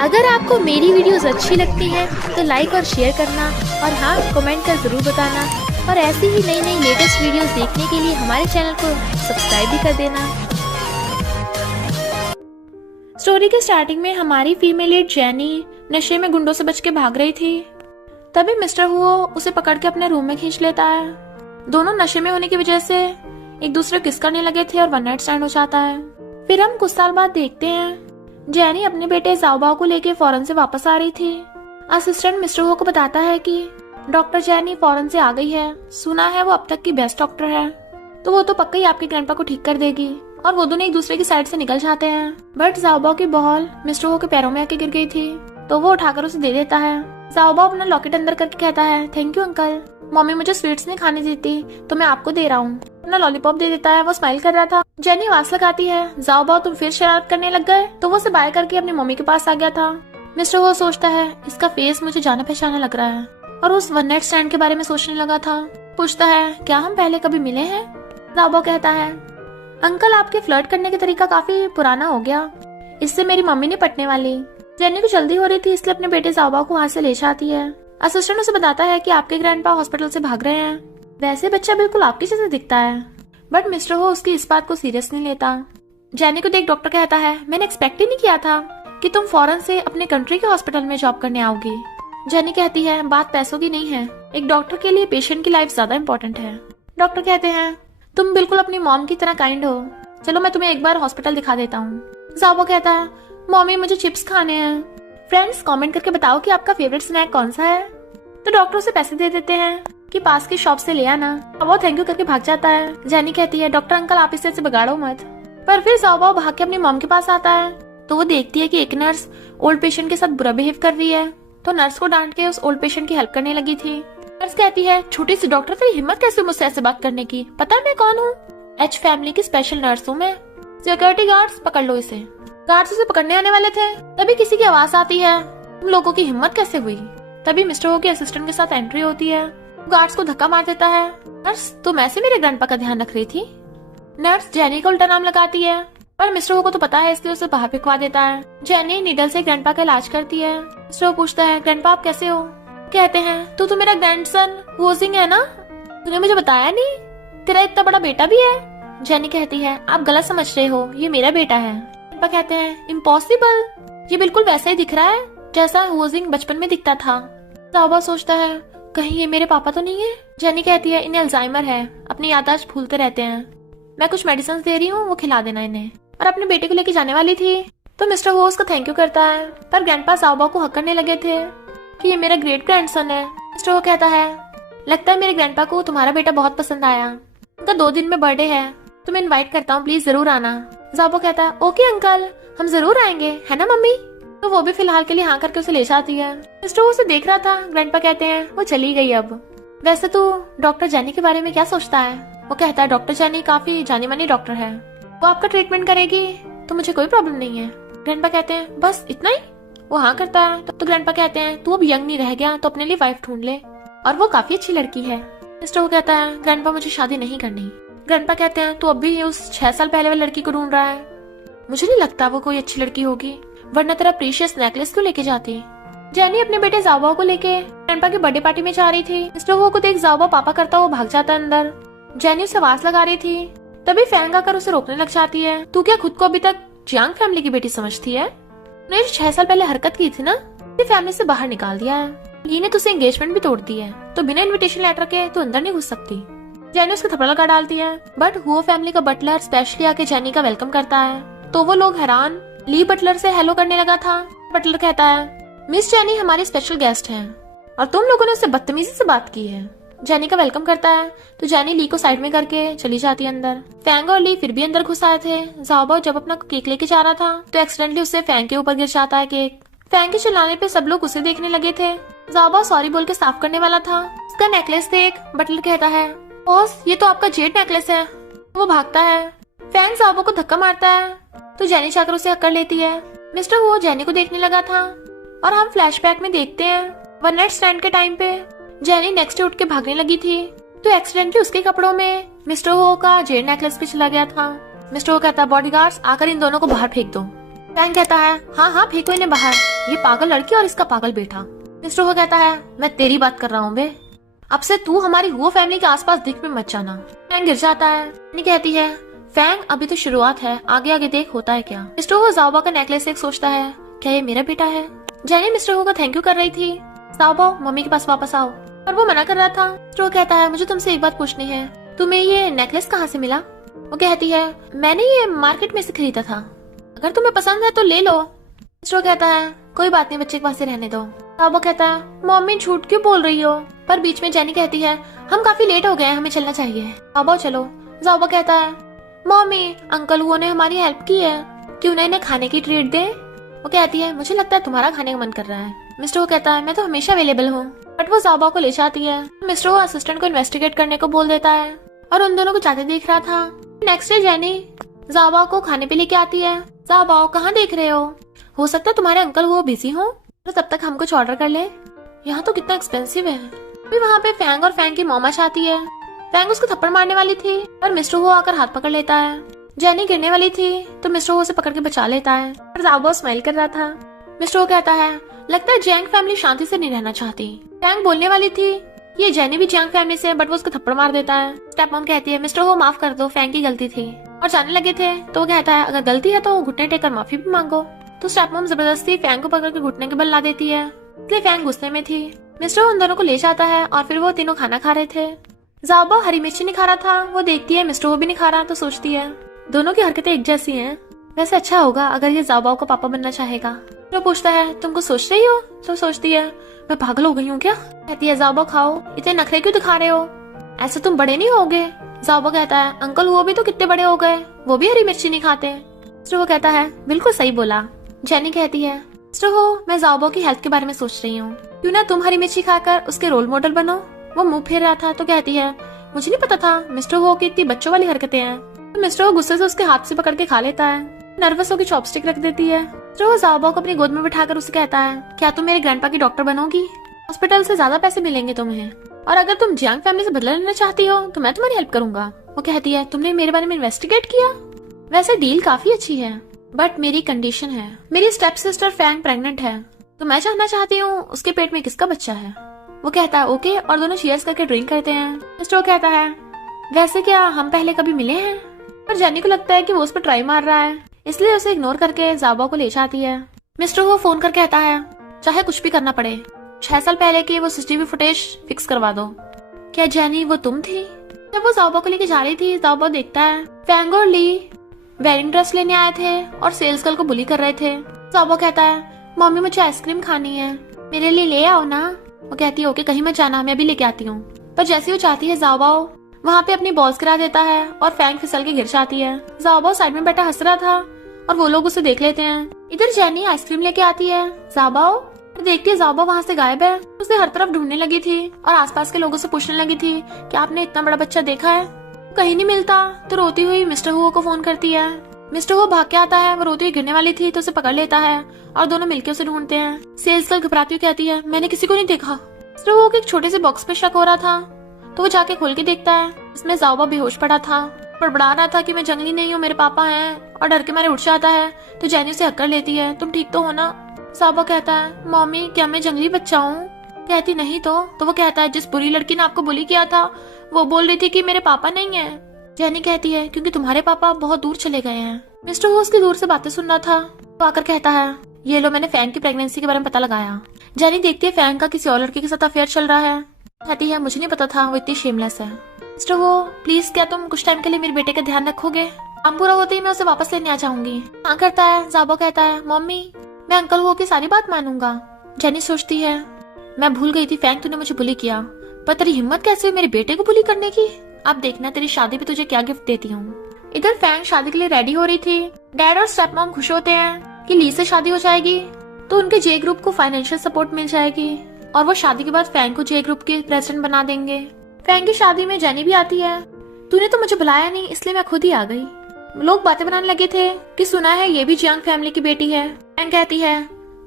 अगर आपको मेरी वीडियोस अच्छी लगती हैं तो लाइक और शेयर करना और हाँ कमेंट कर जरूर बताना और ऐसी ही नई नई लेटेस्ट वीडियोस देखने के लिए हमारे चैनल को सब्सक्राइब भी कर देना। स्टोरी के स्टार्टिंग में हमारी फीमेल लीड जेनी नशे में गुंडों से बच के भाग रही थी। तभी मिस्टर हुओ उसे पकड़ के अपने रूम में खींच लेता है। दोनों नशे में होने की वजह से एक दूसरे किस करने लगे थे और वन नाइट स्टैंड हो जाता है। फिर हम कुछ साल बाद देखते हैं जेनी अपने बेटे जाओबाओ को लेके फॉरेन से वापस आ रही थी। असिस्टेंट मिस्टर हुओ को बताता है कि डॉक्टर जेनी फॉरेन से आ गई है, सुना है वो अब तक की बेस्ट डॉक्टर है, तो वो तो पक्का ही आपके ग्रैंडपा को ठीक कर देगी। और वो दोनों एक दूसरे की साइड से निकल जाते हैं। बट जाओबाओ की बॉल मिस्टर हुओ के पैरों में आके गिर गई थी, तो वो उठाकर उसे दे देता है। जाओबाओ अपना लॉकेट अंदर करके कहता है थैंक यू अंकल, मम्मी मुझे स्वीट्स नहीं खाने देती तो मैं आपको दे रहा हूँ। अपना लॉलीपॉप दे देता है। वो स्माइल कर रहा था। जेनी आवाज लगाती है जाओबाओ तुम फिर शरारत करने लग गए, तो वो उसे बाय करके अपनी मम्मी के पास आ गया था। मिस्टर वो सोचता है इसका फेस मुझे जाना पहचाना लग रहा है और उस वन नाइट स्टैंड के बारे में सोचने लगा था। पूछता है क्या हम पहले कभी मिले हैं। जाओबाओ कहता है अंकल आपके फ्लर्ट करने का तरीका काफी पुराना हो गया, इससे मेरी मम्मी नहीं पटने वाली। जेनी को जल्दी हो रही थी इसलिए अपने बेटे जाओबाओ को वहाँ से ले जाती है। असिस्टेंट उसे बताता है कि आपके ग्रैंडपा हॉस्पिटल से भाग रहे हैं, वैसे बच्चा बिल्कुल आपकी जैसे दिखता है। बट मिस्टर हो उसकी इस बात को सीरियस नहीं लेता। जेनी को देख डॉक्टर कहता है मैंने एक्सपेक्ट ही नहीं किया था कि तुम फॉरेन से अपने कंट्री के हॉस्पिटल में जॉब करने आओगी। जेनी कहती है बात पैसों की नहीं है, एक डॉक्टर के लिए पेशेंट की लाइफ ज्यादा इम्पोर्टेंट है। डॉक्टर कहते हैं तुम बिल्कुल अपनी मॉम की तरह काइंड हो, चलो मैं तुम्हें एक बार हॉस्पिटल दिखा देता हूँ। जाओबाओ कहता है मम्मी मुझे चिप्स खाने हैं। फ्रेंड्स कमेंट करके बताओ कि आपका फेवरेट स्नैक कौन सा है। तो डॉक्टर उसे पैसे दे देते हैं कि पास की शॉप से ले आना। वो थैंक यू करके भाग जाता है। जेनी कहती है डॉक्टर अंकल आप इसे बिगाड़ो मत। पर फिर जाओबाओ भाग के अपनी मॉम के पास आता है, तो वो देखती है कि एक नर्स ओल्ड पेशेंट के साथ बुरा बिहेव कर रही है, तो नर्स को डांट के उस ओल्ड पेशेंट की हेल्प करने लगी थी। नर्स कहती है छोटी सी डॉक्टर तेरी हिम्मत कैसे मुझसे ऐसे बात करने की, पता है मैं कौन हूँ? एच फैमिली की स्पेशल नर्स हूँ मैं। सिक्योरिटी गार्ड्स पकड़ लो इसे। गार्ड्स उसे पकड़ने आने वाले थे, तभी किसी की आवाज आती है तुम लोगों की हिम्मत कैसे हुई। तभी मिस्टर हो के असिस्टेंट के साथ एंट्री होती है। गार्ड्स को धक्का मार देता है। नर्स तुम ऐसे मेरे ग्रैंडपा का ध्यान रख रही थी। नर्स जेनी का उल्टा नाम लगाती है, पर मिस्टर हो को तो पता है इसलिए उसे बाहर फेंकवा देता है। जेनी नीडल से ग्रैंडपा का इलाज करती है। मिस्टर हो पूछता है ग्रैंडपा आप कैसे हो। कहते हैं तू तो मेरा ग्रैंडसन वोजिंग है ना, तूने मुझे बताया नहीं, तेरा इतना बड़ा बेटा भी है। जेनी कहती है आप गलत समझ रहे हो, ये मेरा बेटा है। ग्रैंडपा कहते हैं इम्पॉसिबल, ये बिल्कुल वैसा ही दिख रहा है जैसा वोजिंग बचपन में दिखता था। जाओबाओ सोचता है कहीं ये मेरे पापा तो नहीं है। जेनी कहती है इन्हें अल्जाइमर है, अपनी याददाश्त भूलते रहते हैं, मैं कुछ मेडिसिन दे रही हूँ वो खिला देना इन्हें। और अपने बेटे को लेके जाने वाली थी, तो मिस्टर वो उसका थैंक यू करता है, पर ग्रैंडपा जाओबाओ को हक करने लगे थे कि ये मेरा ग्रेट ग्रैंडसन है। मिस्टर वो कहता है लगता है मेरे ग्रैंडपा को तुम्हारा बेटा बहुत पसंद आया, उनका 2 दिन में बर्थडे है, तुम्हें इनवाइट करता हूँ प्लीज जरूर आना। जाओबाओ कहता है ओके अंकल हम जरूर आएंगे, है ना मम्मी। तो वो भी फिलहाल के लिए हाँ करके उसे ले जाती है। मिस्टर वो उसे देख रहा था। ग्रैंडपा कहते हैं वो चली गई अब। वैसे तू डॉक्टर जेनी के बारे में क्या सोचता है। वो कहता है डॉक्टर जेनी काफी जानी मानी डॉक्टर है, वो आपका ट्रीटमेंट करेगी तो मुझे कोई प्रॉब्लम नहीं है। ग्रैंडपा कहते हैं बस इतना ही। वो हाँ करता है। तो ग्रैंडपा कहते हैं तू अब यंग नहीं रह गया तो अपने लिए वाइफ ढूंढ ले, और वो काफी अच्छी लड़की है। मिस्टर वो कहता है ग्रैंडपा मुझे शादी नहीं करनी। ग्रैंडपा कहते हैं तू अब भी उस 6 साल पहले वाली लड़की को ढूंढ रहा है, मुझे नहीं लगता वो कोई अच्छी लड़की होगी, वरना तेरा प्रीशियस नेकलेस क्यों लेके जाती। जेनी अपने बेटे जाओबाओ को लेके ग्रैंडपा की बर्थडे पार्टी में जा रही थी। मिस्टर वो को देख जाओबाओ पापा करता हुआ भाग जाता अंदर। जेनी उसे आवाज लगा रही थी, तभी फैंग आकर उसे रोकने लग जाती है। तू क्या खुद को अभी तक जियांग फैमिली की बेटी समझती है? तूने 6 साल पहले हरकत की थी ना, फैमिली से बाहर निकाल दिया है। ली ने तुझसे एंगेजमेंट भी तोड़ दी है, तो बिना इनविटेशन लेटर के तू अंदर नहीं घुस सकती। जेनी उसको थप्पड़ लगा डालती है, बट हुओ फैमिली का बटलर स्पेशली आके जेनी का वेलकम करता है, तो वो लोग हैरान। ली बटलर से हेलो करने लगा था। बटलर कहता है मिस जेनी हमारी स्पेशल गेस्ट हैं और तुम लोगों ने उससे बदतमीजी से बात की है। जेनी का वेलकम करता है, तो जेनी ली को साइड में करके चली जाती है अंदर। फैंग और ली फिर भी अंदर घुस आए थे। जाओबाओ जब अपना केक लेके जा रहा था, तो एक्सीडेंटली उससे फैंग के ऊपर गिर जाता है केक। फैंग के चिल्लाने पे सब लोग उसे देखने लगे थे। जाओबाओ सॉरी बोल के साफ करने वाला था। उसका नेकलेस देख बटलर कहता है बॉस ये तो आपका जेड नेकलेस है। वो भागता है। फैंग जाओबाओ को धक्का मारता है, तो जेनी जाकर उसे हक कर लेती है। मिस्टर वो जेनी को देखने लगा था, और हम फ्लैशबैक में देखते हैं वन नाइट स्टैंड के टाइम पे जेनी नेक्स्ट डे उठ के भागने लगी थी, तो एक्सीडेंटली उसके कपड़ों में मिस्टर हो का जेड नेकलेस भी चला गया था। मिस्टर हो कहता है बॉडीगार्ड्स आकर इन दोनों को बाहर फेंक दो। फैंग कहता है हाँ हाँ फेंको इन्हें बाहर। ये पागल लड़की और इसका पागल बेटा। मिस्टर वो कहता है मैं तेरी बात कर रहा हूँ बे, अब से तू हमारी हुओ फैमिली के आसपास दिख में मत जाना। फैंग गिर जाता है। जेनी कहती है फैंग अभी तो शुरुआत है, आगे आगे देख होता है क्या। मिस्टर वो जाओबा का नेकलेस एक सोचता है क्या ये मेरा बेटा है। जेनी मिस्टर हो का थैंक यू कर रही थी, जाओबा मम्मी के पास वापस आओ, पर वो मना कर रहा था। मिस्टर वो कहता है मुझे तुमसे एक बात पूछनी है, तुम्हें ये नेकलेस कहाँ से मिला। वो कहती है मैंने ये मार्केट में से खरीदा था, अगर तुम्हें पसंद है तो ले लो। मिस्टर वो कहता है कोई बात नहीं, बच्चे के पास से रहने दो। जाओबा कहता है मम्मी झूठ क्यों बोल रही हो, पर बीच में जेनी कहती है हम काफी लेट हो गए हैं, हमें चलना चाहिए। जाओबा चलो। जाओबा कहता है मम्मी अंकल हुओ ने हमारी हेल्प की है, क्यों ना इन्हें खाने की ट्रीट दे। वो कहती है मुझे लगता है तुम्हारा खाने का मन कर रहा है। मिस्टर वो कहता है मैं तो हमेशा अवेलेबल हूँ, बट वो जाओबा को ले जाती है। मिस्टर वो असिस्टेंट को इन्वेस्टिगेट करने को बोल देता है और उन दोनों को जाते देख रहा था। नेक्स्ट डे जेनी जाओबा को खाने पे लेके आती है। जाओबा कहाँ देख रहे हो सकता है तुम्हारे अंकल वो बिजी हो, तो तब तक हम कुछ ऑर्डर कर ले, यहाँ तो कितना एक्सपेंसिव है। फिर वहाँ पे फैंग और फैंग की मॉम आती है। फैंग उसको थप्पड़ मारने वाली थी पर मिस्टर हो आकर हाथ पकड़ लेता है। जेनी गिरने वाली थी तो मिस्टर हो उसे पकड़ के बचा लेता है, पर जाओबा स्माइल कर रहा था। मिस्टर हो कहता है लगता है जैंग फैमिली शांति से नहीं रहना चाहती। फैंग बोलने वाली थी ये जेनी भी जैंग फैमिली से, बट वो उसको थप्पड़ मार देता है। स्टेप मॉम कहती है मिस्टर हो माफ कर दो, फैंग की गलती थी, और जाने लगे थे तो वो कहता है अगर गलती है तो घुटने टेक कर माफी भी मांगो। तो स्टेप मॉम जबरदस्ती फैंग को पकड़ के घुटने के बल ला देती है, इसलिए फैंग गुस्से में थी। मिस्टर उन दोनों को ले जाता है और फिर वो तीनों खाना खा रहे थे। जाओबा हरी मिर्ची नहीं खा रहा था, वो देखती है मिस्टर वो भी नहीं खा रहा तो सोचती है दोनों की हरकतें एक जैसी हैं, वैसे अच्छा होगा अगर ये जाओबा को पापा बनना चाहेगा। वो पूछता है तुम कुछ सोच रही हो, तो सोचती है मैं पागल हो गई हूँ क्या। कहती है जाओबा खाओ, इतने नखरे क्यों दिखा रहे हो, ऐसे तुम बड़े नहीं होगे। जाओबा कहता है अंकल वो भी तो कितने बड़े हो गए, वो भी हरी मिर्ची नहीं खाते। मिस्टर वो कहता है बिल्कुल सही बोला। जेनी कहती है मिस्टर हो मैं जाओबा की हेल्थ के बारे में सोच रही हूँ, क्यों ना तुम हरी मिर्ची खाकर उसके रोल मॉडल बनो। वो मुंह फेर रहा था तो कहती है मुझे नहीं पता था मिस्टर हो की इतनी बच्चों वाली हरकतें हैं। तो मिस्टर वो गुस्से से उसके हाथ से पकड़ के खा लेता है, नर्वस होकर चॉपस्टिक रख देती है। मिस्टर वो जाओबा को अपनी गोद में बिठाकर उसे कहता है क्या तुम मेरे ग्रैंडपा की डॉक्टर बनोगी, हॉस्पिटल से ज्यादा पैसे मिलेंगे तुम्हें, और अगर तुम जैंग फैमिली से बदला लेना चाहती हो तो मैं तुम्हारी हेल्प करूंगा। वो कहती है तुमने मेरे बारे में इन्वेस्टिगेट किया, वैसे डील काफी अच्छी है, बट मेरी कंडीशन है, मेरी स्टेप सिस्टर फैंग प्रेग्नेंट है, तो मैं जानना चाहती हूँ उसके पेट में किसका बच्चा है। वो कहता है ओके, और दोनों चीयर्स करके ड्रिंक करते हैं। मिस्टर वो कहता है वैसे क्या हम पहले कभी मिले हैं, पर जेनी को लगता है कि वो उस पर ट्राई मार रहा है, इसलिए उसे इग्नोर करके जाओबा को ले जाती है। मिस्टर वो फोन करके कहता है चाहे कुछ भी करना पड़े 6 साल पहले की वो CCTV फुटेज फिक्स करवा दो। क्या जेनी वो तुम थी। जब वो जाओबा को लेके जा रही थी जाओबा देखता है फैंग और ली वेडिंग ड्रेस लेने आए थे और सेल्स गर्ल को बुली कर रहे थे। जाओबा कहता है मम्मी मुझे आइसक्रीम खानी है, मेरे लिए ले आओ ना। वो कहती है ओके कहीं मत जाना, मैं भी लेके आती हूँ। पर जैसे वो चाहती है जाओबा वहाँ पे अपनी बॉल्स गिरा देता है और फैंग फिसल के गिर जाती है। जाओबा साइड में बैठा हंस रहा था और वो लोग उसे देख लेते हैं। इधर जेनी आइसक्रीम लेके आती है, जाओबा देखती है जाओबा वहाँ से गायब है। उसे हर तरफ ढूंढने लगी थी और आसपास के लोगों से पूछने लगी थी कि आपने इतना बड़ा बच्चा देखा है, कहीं नहीं मिलता। तो रोती हुई मिस्टर हुओ को फोन करती है। मिस्टर हुओ भाग के आता है, वो रोती हुई गिरने वाली थी तो उसे पकड़ लेता है और दोनों मिलकर उसे ढूंढते हैं। सेल्स गर्ल घबराती हुई कहती है मैंने किसी को नहीं देखा। मिस्टर हुओ के एक छोटे से बॉक्स पे शक हो रहा था तो वो जाके खोल के देखता है, इसमें जाओबा बेहोश पड़ा था, बड़बड़ा रहा था कि मैं जंगली नहीं हूँ, मेरे पापा हैं, और डर के मारे उठ जाता है। तो जेनी उसे हक कर लेती है तुम ठीक तो हो ना। जाओबा कहता है मम्मी क्या मैं जंगली बच्चा हूँ। कहती नहीं तो वो कहता है जिस बुरी लड़की ने आपको बुली किया था वो बोल रही थी कि मेरे पापा नहीं है। जेनी कहती है क्योंकि तुम्हारे पापा बहुत दूर चले गए हैं। मिस्टर वो उसकी दूर से बातें सुन रहा था तो आकर कहता है ये लो मैंने फैंग की प्रेगनेंसी के बारे में पता लगाया। जेनी देखती है फैंग का किसी और लड़के के साथ अफेयर चल रहा है। कहती है मुझे नहीं पता था वो इतनी शेमलेस है। मिस्टर वो प्लीज क्या तुम कुछ टाइम के लिए मेरे बेटे का ध्यान रखोगे, काम पूरा होते ही मैं उसे वापस लेने आ जाऊंगी। हाँ करता है। जाओबा कहता है मम्मी मैं अंकल वो की सारी बात मानूंगा। जेनी सोचती है मैं भूल गई थी फैंग तूने मुझे बुली किया, पर तेरी हिम्मत कैसे हुई मेरे बेटे को बुली करने की। अब देखना तेरी शादी पे तुझे क्या गिफ्ट देती हूँ। इधर फैंग शादी के लिए रेडी हो रही थी। डैड और स्टेप मॉम खुश होते हैं कि ली से शादी हो जाएगी तो उनके जे ग्रुप को फाइनेंशियल सपोर्ट मिल जाएगी और वो शादी के बाद फैंग को जे ग्रुप के प्रेसिडेंट बना देंगे। फैंग की शादी में जेनी भी आती है। तूने तो मुझे बुलाया नहीं इसलिए मैं खुद ही आ गई। लोग बातें बनाने लगे थे कि सुना है ये भी जियांग फैमिली की बेटी है। फैंग कहती है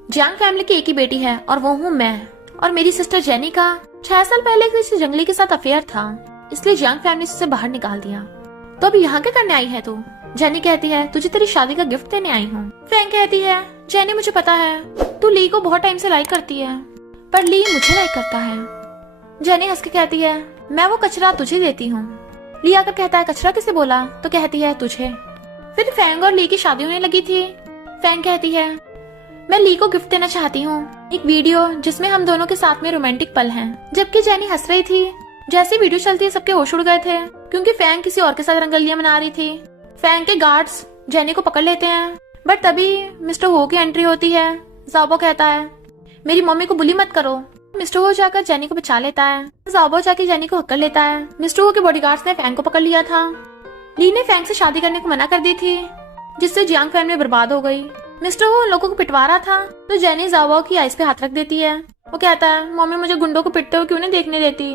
जियांग फैमिली की एक ही बेटी है और वो हूँ मैं, और मेरी सिस्टर जेनी का 6 साल पहले किसी जंगली के साथ अफेयर था, इसलिए जियांग फैमिली से उसे बाहर निकाल दिया। तो अभी यहाँ क्या करने आई है तू। जेनी कहती है तुझे तेरी शादी का गिफ्ट देने आई हूँ। फैंग कहती है जेनी मुझे पता है तू ली को बहुत टाइम से लाइक करती है, पर ली मुझे लाइक करता है। जेनी हंस के कहती है, मैं वो कचरा तुझे देती हूँ। ली आकर कहता है, कचरा किसे बोला? तो कहती है, तुझे। फिर फैंग और ली की शादी होने लगी थी। फैंग कहती है, मैं ली को गिफ्ट देना चाहती हूँ, एक वीडियो जिसमें हम दोनों के साथ में रोमांटिक पल हैं। जबकि जेनी हंस रही थी। जैसी वीडियो चलती है सबके होश उड़ गए थे, क्योंकि फैंग किसी और के साथ रंगोलियां मना रही थी। फैंग के गार्ड्स जेनी को पकड़ लेते हैं, बट तभी मिस्टर हो की एंट्री होती है। ज़ाओबो कहता है, मेरी मम्मी को बुली मत करो। मिस्टर हो जाकर जेनी को बचा लेता है। ज़ाओबो जाके जेनी को हक्कर लेता है। मिस्टर हो के बॉडीगार्ड्स ने फैंग को पकड़ लिया था। ली ने फैंग से शादी करने को मना कर दी थी, जिससे जियांग फैमिली बर्बाद हो गई। मिस्टर हो लोगों को पिटवा रहा था, तो जेनी ज़ाओबो की आइस पे हाथ रख देती है। वो कहता है, मम्मी मुझे गुंडों को पिटते हुए क्यों नहीं देखने देती।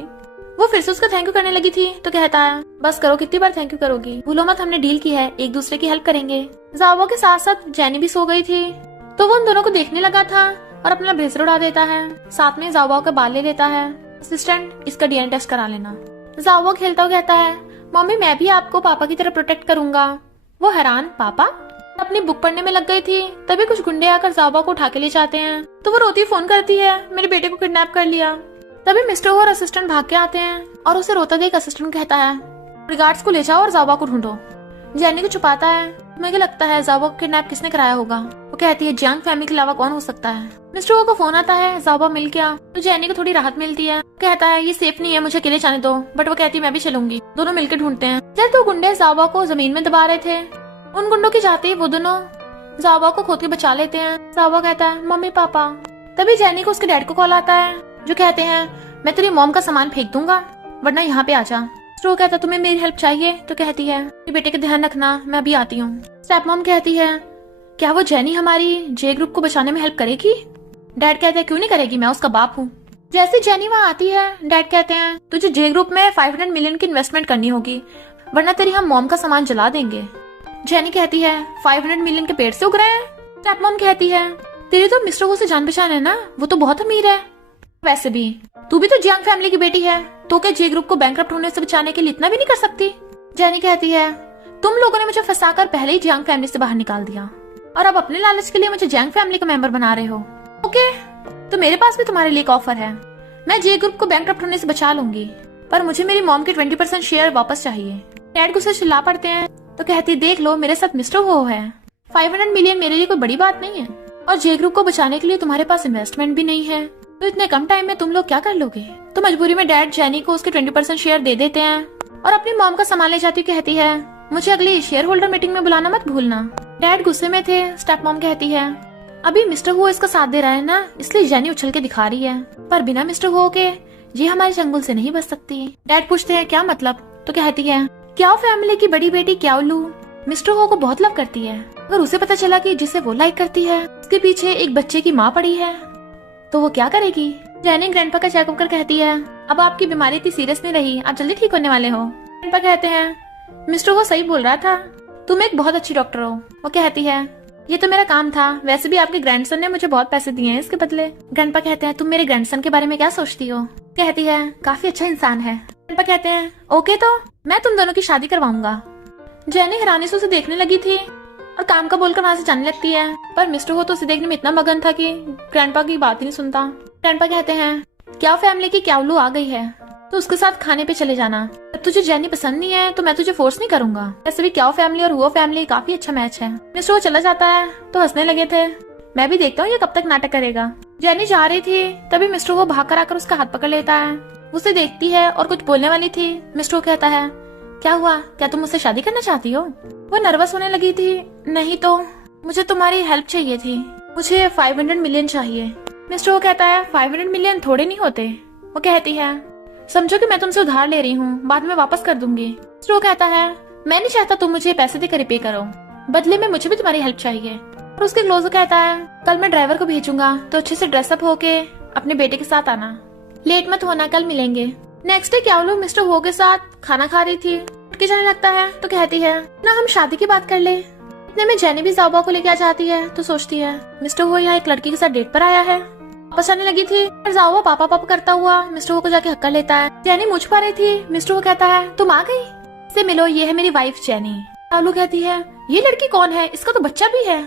वो फिर से उसका थैंक यू करने लगी थी, तो कहता है, बस करो, कितनी बार थैंक यू करोगी, भूलो मत हमने डील की है, एक दूसरे की हेल्प करेंगे। ज़ाओबो के साथ साथ जेनी भी सो गई थी, तो वो उन दोनों को देखने लगा था और अपना ब्लेजर उड़ा देता है। साथ में ज़ाओबो का बाल ले लेता है। असिस्टेंट, इसका डीएनए टेस्ट करा लेना। ज़ाओबो खेलता हुआ कहता है, मम्मी मैं भी आपको पापा की तरह प्रोटेक्ट करूंगा। वो हैरान, पापा? अपनी बुक पढ़ने में लग गई थी, तभी कुछ गुंडे आकर ज़ाओबो को उठा के ले जाते हैं। तो वो रोती फोन करती है, मेरे बेटे को किडनैप कर लिया। तभी मिस्टर और असिस्टेंट भाग के आते हैं और उसे रोता देख असिस्टेंट कहता है, रिगार्ड्स को ले जाओ और ज़ाओबो को ढूंढो। जेनी को छुपाता है, मुझे लगता है ज़ाओबो को किडनैप किसने कराया होगा। वो कहती है, जियांग फैमिली के अलावा कौन हो सकता है। मिस्टर हो को फोन आता है, ज़ाओबो मिल गया, तो जेनी को थोड़ी राहत मिलती है। कहता है, ये सेफ नहीं है, मुझे अकेले जाने दो। बट वो कहती है, मैं भी चलूंगी। दोनों मिलकर ढूंढते हैं। जब दो गुंडे ज़ाओबो को जमीन में दबा रहे थे, उन गुंडों की जाते ही वो दोनों ज़ाओबो को खोद के बचा लेते हैं। ज़ाओबो कहता है, मम्मी पापा। तभी जेनी को उसके डैड को कॉल आता है, जो कहते हैं, मैं तेरी मॉम का सामान फेंक दूंगा, वरना यहाँ पे आ जा। स्ट्रो कहता है, तुम्हें मेरी हेल्प चाहिए? तो कहती है, बेटे का ध्यान रखना, मैं अभी आती हूँ। स्टेप मॉम कहती है, क्या वो जेनी हमारी जे ग्रुप को बचाने में हेल्प करेगी? डैड कहते हैं, क्यों नहीं करेगी, मैं उसका बाप हूँ। जैसे जेनी वहाँ आती है, डैड कहते हैं, तुझे जे ग्रुप में 500 मिलियन की इन्वेस्टमेंट करनी होगी, वरना तेरी हम मॉम का सामान जला देंगे। जेनी कहती है, 500 मिलियन के पेड़ से उग रहे हैं। स्टेप मॉम कहती है, तेरी तो मिस्टर हो से जान पहचान है ना, वो तो बहुत अमीर है। वैसे भी तू भी तो जियांग फैमिली की बेटी है, तो क्या जे ग्रुप को बैंकरप्ट होने से बचाने के लिए इतना भी नहीं कर सकती? जेनी कहती है, तुम लोगों ने मुझे फंसाकर पहले ही जियांग फैमिली से बाहर निकाल दिया, और अब अपने लालच के लिए मुझे जियांग फैमिली का मेंबर बना रहे हो। ओके, तो मेरे पास भी तुम्हारे लिए एक ऑफर है। मैं जे ग्रुप को बैंकरप्ट होने से बचा लूंगी, पर मुझे मेरी मॉम के 20% शेयर वापस चाहिए। डैड गुस्से चिल्ला पड़ते हैं, तो कहती, देख लो, मेरे साथ मिस्टर हो है, 500 मिलियन मेरे लिए कोई बड़ी बात नहीं है, और जे ग्रुप को बचाने के लिए तुम्हारे पास इन्वेस्टमेंट भी नहीं है, तो इतने कम टाइम में तुम लोग क्या कर लोगे? तो मजबूरी में डैड जेनी को उसके 20% शेयर दे देते हैं और अपनी मॉम का सामान ले जाती कहती है, मुझे अगली शेयर होल्डर मीटिंग में बुलाना मत भूलना। डैड गुस्से में थे। स्टेप मॉम कहती है, अभी मिस्टर हो इसका साथ दे रहा है ना, इसलिए जेनी उछल के दिखा रही है, पर बिना मिस्टर हो के ये हमारे चंगुल से नहीं बच सकती। डैड पूछते हैं, क्या मतलब? तो कहती है, क्याओ फैमिली की बड़ी बेटी क्याओलू मिस्टर हो को बहुत लव करती है। अगर उसे पता चला कि जिसे वो लाइक करती है उसके पीछे एक बच्चे की माँ पड़ी है, तो वो क्या करेगी? जेनी ग्रैंडपा का चेकअप कर कहती है, अब आपकी बीमारी इतनी सीरियस नहीं रही, आप जल्दी ठीक होने वाले हो। ग्रैंडपा कहते हैं, मिस्टर वो सही बोल रहा था, तुम एक बहुत अच्छी डॉक्टर हो। वो कहती है, ये तो मेरा काम था, वैसे भी आपके ग्रैंडसन ने मुझे बहुत पैसे दिए हैं इसके बदले। ग्रैंडपा कहते हैं, तुम मेरे ग्रैंडसन के बारे में क्या सोचती हो? कहती है, काफी अच्छा इंसान है। ग्रैंडपा कहते हैं, ओके, तो मैं तुम दोनों की शादी करवाऊंगा। जेनी हैरानी से उसे देखने लगी थी और काम का बोलकर वहाँ से जाने लगती है, पर मिस्टर हो तो उसे देखने में इतना मगन था कि ग्रैंडपा की बात ही नहीं सुनता। ग्रैंडपा कहते हैं, क्या फैमिली की क्याओलू आ गई है, तो उसके साथ खाने पे चले जाना। तुझे जेनी पसंद नहीं है तो मैं तुझे फोर्स नहीं करूंगा। वैसे भी क्याओ फैमिली और हुओ फैमिली काफी अच्छा मैच है। मिस्टर वो चला जाता है तो हंसने लगे थे, मैं भी देखता हूँ ये कब तक नाटक करेगा। जेनी जा रही थी, तभी मिस्टर वो भाग कर आकर उसका हाथ पकड़ लेता है। उसे देखती है और कुछ बोलने वाली थी। मिस्टर वो कहता है, क्या हुआ, क्या तुम मुझसे शादी करना चाहती हो? वो नर्वस होने लगी थी। नहीं तो मुझे तुम्हारी हेल्प चाहिए थी, मुझे 500 मिलियन चाहिए। मिस्टर वो कहता है, 500 मिलियन थोड़े नहीं होते। वो कहती है, समझो कि मैं तुमसे उधार ले रही हूँ, बाद में वापस कर दूंगी। मिस्टर वो कहता है, मैं नहीं चाहता तुम मुझे पैसे देकर रिपे करो, बदले में मुझे भी तुम्हारी हेल्प चाहिए। और उसके क्लोजर कहता है, कल मैं ड्राइवर को भेजूंगा, तो अच्छे से ड्रेसअप होके अपने बेटे के साथ आना, लेट मत होना, कल मिलेंगे। नेक्स्ट डे क्याओलू मिस्टर हो के साथ खाना खा रही थी, उठ के जाने लगता है तो कहती है, ना हम शादी की बात कर ले। इतने में जेनी भी ज़ाओबो को लेके आ जाती है, तो सोचती है मिस्टर हो यहाँ एक लड़की के साथ डेट पर आया है। वापस आने लगी थी, ज़ाओबो पापा पापा करता हुआ मिस्टर हो को जाके हक्का लेता है। जेनी मुझ पा रही थी, मिस्टर हो कहता है, तुम आ गई, इससे मिलो, ये है मेरी वाइफ जेनी। क्याओलू कहती है, ये लड़की कौन है, इसका तो बच्चा भी है।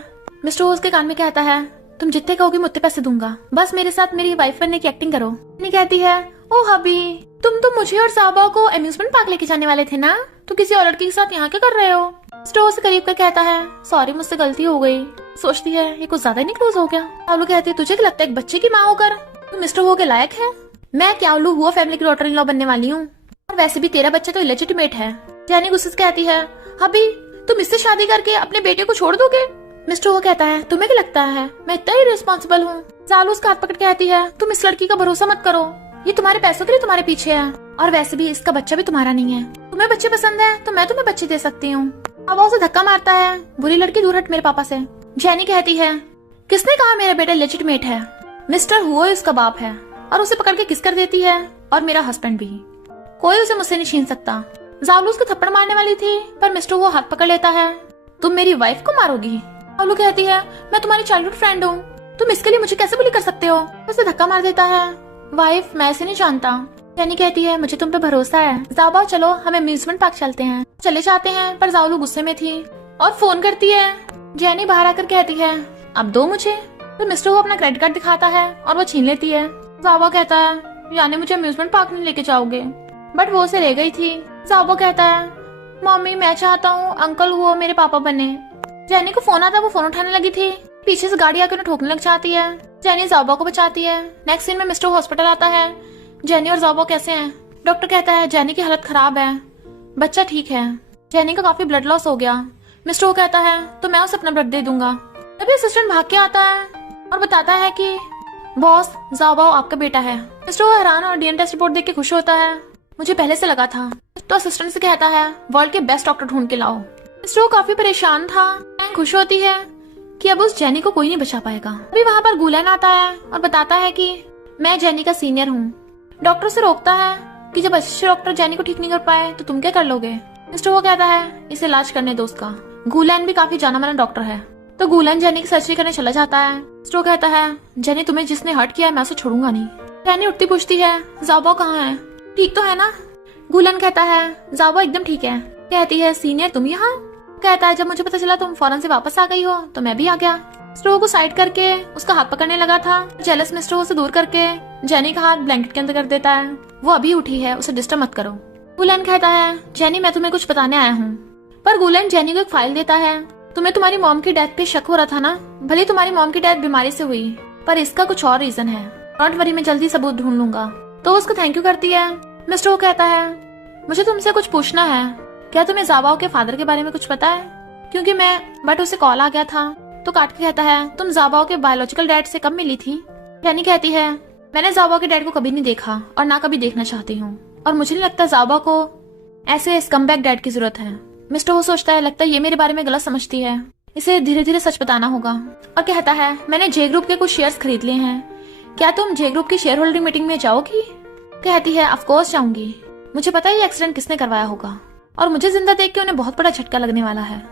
मिस्टर हो उसके कान में कहता है, तुम जितने कहोगे मैं उतने पैसे दूंगा, बस मेरे साथ मेरी वाइफ बनने की एक्टिंग करो। जेनी कहती है, ओ हबी, तुम तो मुझे और ज़ाबा को अम्यूजमेंट पार्क लेके जाने वाले थे ना, तो किसी और लड़की के साथ यहाँ क्या कर रहे हो? स्टोर से करीब कर कहता है, सॉरी मुझसे गलती हो गई। सोचती है ये कुछ ज्यादा नहीं क्लोज हो गया। क्याओलू कहती है, तुझे क्या लगता है एक बच्चे की माँ होकर तुम मिस्टर हुओ के लायक है? मैं क्याओलू हुओ फैमिली की डॉटर इन लॉ बनने वाली हूँ, और वैसे भी तेरा बच्चा तो इलेजिटिमेट है। जेनी गुस्से से कहती है, हबी तुम इससे शादी करके अपने बेटे को छोड़ दोगे? मिस्टर हुओ कहता है, तुम्हें क्या लगता है मैं इतना ही रिस्पॉन्सिबल हूँ? ज़ालू उसका हाथ पकड़ कहती है, तुम इस लड़की का भरोसा मत करो, ये तुम्हारे पैसों के लिए तुम्हारे पीछे है, और वैसे भी इसका बच्चा भी तुम्हारा नहीं है। तुम्हें बच्चे पसंद है तो मैं तुम्हें बच्चे दे सकती हूँ। अब उसे धक्का मारता है, बुरी लड़की दूर हट मेरे पापा से। जेनी कहती है, किसने कहा मेरा बेटा लेजिटिमेट है? मिस्टर हुओ उसका बाप है, और उसे पकड़ के किस कर देती है, और मेरा हस्बैंड भी, कोई उसे मुझसे नहीं छीन सकता। ज़ालू उसको थप्पड़ मारने वाली थी, पर मिस्टर हुओ हाथ पकड़ लेता है, तुम मेरी वाइफ को मारोगी? ज़ालू कहती है, मैं तुम्हारी चाइल्डहुड फ्रेंड हूँ, तुम इसके लिए मुझे कैसे बुली कर सकते हो? उसे धक्का मार देता है, वाइफ मैं ऐसे नहीं जानता। जेनी कहती है, मुझे तुम पे भरोसा है। ज़ाबा चलो हम अम्यूजमेंट पार्क चलते हैं। चले जाते हैं, पर ज़ालू गुस्से में थी और फोन करती है। जेनी बाहर आकर कहती है, अब दो मुझे। तो मिस्टर वो अपना क्रेडिट कार्ड दिखाता है और वो छीन लेती है। ज़ाबा कहता है, यानी मुझे अम्यूजमेंट पार्क नहीं लेके जाओगे? बट वो उसे रह गई थी। ज़ाबा कहता है, मम्मी मैं चाहता हूँ अंकल वो मेरे पापा बने। जेनी को फोन आता है, वो फोन उठाने लगी थी, पीछे से गाड़ी आकर उन्हें ठोकने लग जाती है। जेनी ज़ाबा को बचाती है। नेक्स्ट सीन में मिस्टर हॉस्पिटल आता है। जेनी और ज़ाबा कैसे हैं? डॉक्टर कहता है जेनी की हालत खराब है, बच्चा ठीक है, जेनी का काफी ब्लड लॉस हो गया। मिस्टर वो कहता है तो मैं उसे अपना ब्लड दे दूंगा। तभी असिस्टेंट भाग के आता है और बताता है कि बॉस ज़ाबा आपका बेटा है। मिस्टर वो हैरान और डीएनए टेस्ट रिपोर्ट देख के खुश होता है, मुझे पहले से लगा था। तो असिस्टेंट से कहता है वर्ल्ड के बेस्ट डॉक्टर ढूंढ के लाओ। मिस्टर वो काफी परेशान था। खुश होती है कि अब उस जेनी को कोई नहीं बचा पाएगा। अभी वहाँ पर गुलेन आता है और बताता है कि मैं जेनी का सीनियर हूँ। डॉक्टर से रोकता है कि जब अच्छे डॉक्टर जेनी को ठीक नहीं कर पाए तो तुम क्या कर लोगे? मिस्टर वो कहता है इसे इलाज करने दो उसका। गुलेन भी काफी जाना माना डॉक्टर है, तो गुलेन जेनी की सर्जरी करने चला जाता है। मिस्टर वो कहता है जेनी तुम्हें जिसने हर्ट किया है मैं उसे छोड़ूंगा नहीं। जेनी उठती पूछती है ज़ाबा कहाँ है, ठीक तो है ना? गुलेन कहता है ज़ाबा एकदम ठीक है। कहती है सीनियर तुम यहाँ? कहता है जब मुझे पता चला तुम फौरन से वापस आ गई हो तो मैं भी आ गया। मिस्टर को साइड करके उसका हाथ पकड़ने लगा था। जेलस मिस्टर से दूर करके जेनी का हाथ ब्लैंकेट के अंदर कर देता है। वो अभी उठी है, उसे डिस्टर्ब मत करो। गुलेन कहता है जेनी मैं तुम्हें कुछ बताने आया हूँ। पर गुलेन जेनी को एक फाइल देता है। तुम्हें तुम्हारी मॉम की डेथ पे शक हो रहा था ना? भले तुम्हारी मॉम की डेथ बीमारी से हुई, पर इसका कुछ और रीजन है। डोंट वरी मैं जल्दी सबूत ढूंढ लूंगा। तो उसको थैंक यू करती है। मिस्टर वो कहता है मुझे तुमसे कुछ पूछना है, क्या तुम्हें ज़ाबा के फादर के बारे में कुछ पता है? क्योंकि बट उसे कॉल आ गया था। तो काट के कहता है तुम ज़ाबा के बायोलॉजिकल डैड से कब मिली थी? जेनी कहती है मैंने ज़ाबा के डैड को कभी नहीं देखा और ना कभी देखना चाहती हूँ, और मुझे नहीं लगता ज़ाबा को ऐसे स्कमबैग डैड की जरूरत है। मिस्टर वो सोचता है लगता है ये मेरे बारे में गलत समझती है, इसे धीरे धीरे सच बताना होगा। और कहता है मैंने जे ग्रुप के कुछ शेयर्स खरीद लिए हैं, क्या तुम जे ग्रुप की शेयर होल्डिंग मीटिंग में जाओगी? कहती है ऑफ कोर्स जाऊंगी, मुझे पता है ये एक्सीडेंट किसने करवाया होगा और मुझे जिंदा देख के उन्हें बहुत बड़ा झटका लगने वाला है।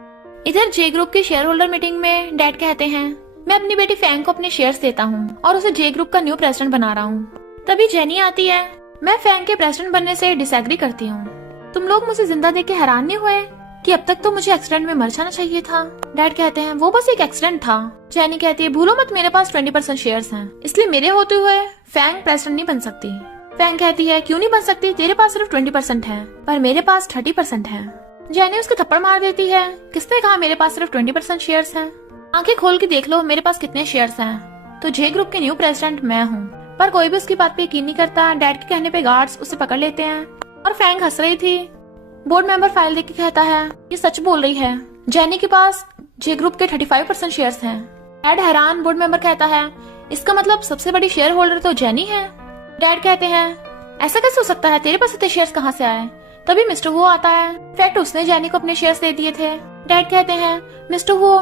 इधर जे ग्रुप की शेयर होल्डर मीटिंग में डैड कहते हैं मैं अपनी बेटी फैंग को अपने शेयर्स देता हूँ और उसे जे ग्रुप का न्यू प्रेसिडेंट बना रहा हूँ। तभी जेनी आती है। मैं फैंग के प्रेसिडेंट बनने से डिसएग्री करती हूँ। तुम लोग मुझे जिंदा देख के हैरान नहीं हुए कि अब तक तो मुझे एक्सीडेंट में मर जाना चाहिए था? डैड कहते हैं वो बस एक एक्सीडेंट था। जेनी कहती है भूलो मत मेरे पास 20% शेयर्स हैं, इसलिए मेरे होते हुए फैंग प्रेसिडेंट नहीं बन सकती। फैंग कहती है क्यों नहीं बन सकती, तेरे पास सिर्फ 20% है पर मेरे पास 30% है। जेनी उसके थप्पड़ मार देती है, किसने कहा मेरे पास सिर्फ 20% शेयर्स हैं? आंखें खोल के देख लो मेरे पास कितने शेयर्स हैं। तो जे ग्रुप के न्यू प्रेसिडेंट मैं हूँ। पर कोई भी उसकी बात पे यकीन नहीं करता। डैड के कहने पे गार्ड्स उसे पकड़ लेते हैं और फैंग हंस रही थी। बोर्ड मेंबर फाइल देख के कहता है ये सच बोल रही है, जेनी के पास जे ग्रुप के 35% शेयर्स हैं। डैड हैरान। बोर्ड मेंबर कहता है इसका मतलब सबसे बड़ी शेयर होल्डर तो जेनी है। डैड कहते हैं ऐसा कैसे हो सकता है, तेरे पास इतने शेयर्स कहाँ से आए? तभी मिस्टर वो आता है। फैक्ट उसने जेनी को अपने शेयर्स दे दिए थे। डैड कहते हैं मिस्टर वो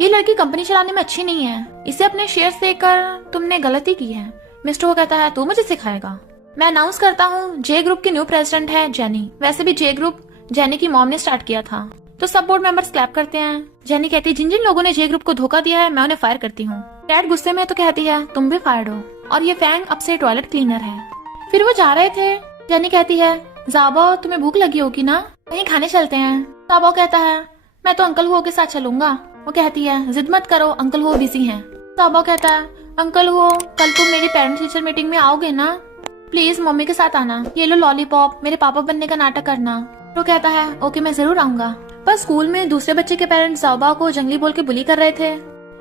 ये लड़की कंपनी चलाने में अच्छी नहीं है, इसे अपने शेयर्स देकर तुमने गलती की है। मिस्टर वो कहता है तू मुझे सिखाएगा। मैं अनाउंस करता हूँ जे ग्रुप की न्यू प्रेसिडेंट है जेनी। वैसे भी जे ग्रुप जेनी की मॉम ने स्टार्ट किया था। तो सब बोर्ड मेंबर्स क्लैप करते हैं। जेनी कहती है जिन जिन लोगों ने जे ग्रुप को धोखा दिया है मैं उन्हें फायर करती हूँ। डैड गुस्से में तो कहती है तुम भी फायर्ड हो और ये फैंग अब से टॉयलेट क्लीनर है। फिर वो जा रहे थे। जेनी कहती है ज़ाबा तुम्हें भूख लगी होगी ना, कहीं खाने चलते हैं। ज़ाबा कहता है मैं तो अंकल हुओ के साथ चलूंगा। वो कहती है जिद मत करो, अंकल हुओ बिजी हैं। जाबा कहता है, अंकल वो कल तुम मेरी पेरेंट्स टीचर मीटिंग में आओगे ना, प्लीज मम्मी के साथ आना, ये लो लॉलीपॉप, मेरे पापा बनने का नाटक करना। तो कहता है ओके मैं जरूर आऊंगा। पर स्कूल में दूसरे बच्चे के पेरेंट्स जाबा को जंगली बोल के बुली कर रहे थे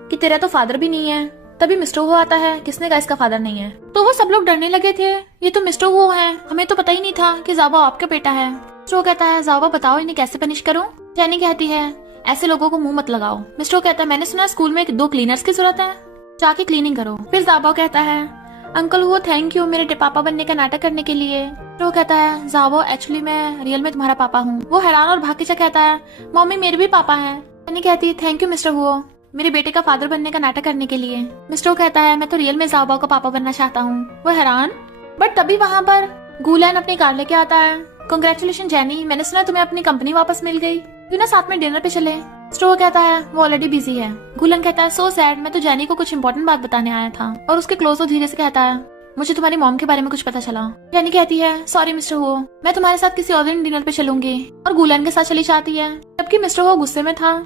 कि तेरा तो फादर भी नहीं है। तभी मिस्टर वो आता है, किसने कहा इसका फादर नहीं है। तो वो सब लोग डरने लगे थे, ये तो मिस्टर वो है, हमें तो पता ही नहीं था कि जाबा आपका बेटा है। मिस्टर कहता है जाबा बताओ इन्हें कैसे पनिश करूं। जैनी कहती है ऐसे लोगों को मुंह मत लगाओ। मिस्टर कहता है मैंने सुना स्कूल में 2 क्लीनर्स की जरूरत है, जाके क्लीनिंग करो। फिर जाबा कहता है अंकल वो थैंक यू मेरे पापा बनने का नाटक करने के लिए। तो कहता है जाबो एक्चुअली मैं रियल में तुम्हारा पापा हूँ। वो हैरान और भाग के कहता है मम्मी मेरे भी पापा है। जैनी कहती है थैंक यू मिस्टर हुओ मेरे बेटे का फादर बनने का नाटक करने के लिए। मिस्टर कहता है मैं तो रियल में जाबा का पापा बनना चाहता हूँ। वो हैरान, बट तभी वहाँ पर गुलन अपनी कार लेके आता है। कांग्रेचुलेशन जैनी, मैंने सुना तुम्हें अपनी कंपनी वापस मिल गई, क्यों ना साथ में डिनर पे चले। स्टो कहता है वो ऑलरेडी बिजी है। गुलन कहता है सो सैड, मैं तो जैनी को कुछ इंपॉर्टेंट बात बताने आया था। और उसके क्लोज धीरे से कहता है मुझे तुम्हारी मॉम के बारे में कुछ पता चला। जैनी कहती है सॉरी मिस्टर हो, मैं तुम्हारे साथ किसी और दिन डिनर पे चलूंगी। और गुलन के साथ चली जाती है। जबकि मिस्टर हो गुस्से में था।